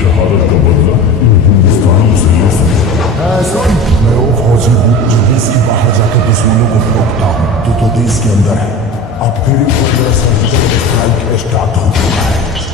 शहादत का बदला हिंदुस्तानियों से ले सकता है। मैं वो फौजी हूँ जो देश के बाहर जाकर दुश्मनों को रोकता हूँ। तू तो देश के अंदर है। अब फिर सर्जिकल स्ट्राइक स्टार्ट हो चुका है।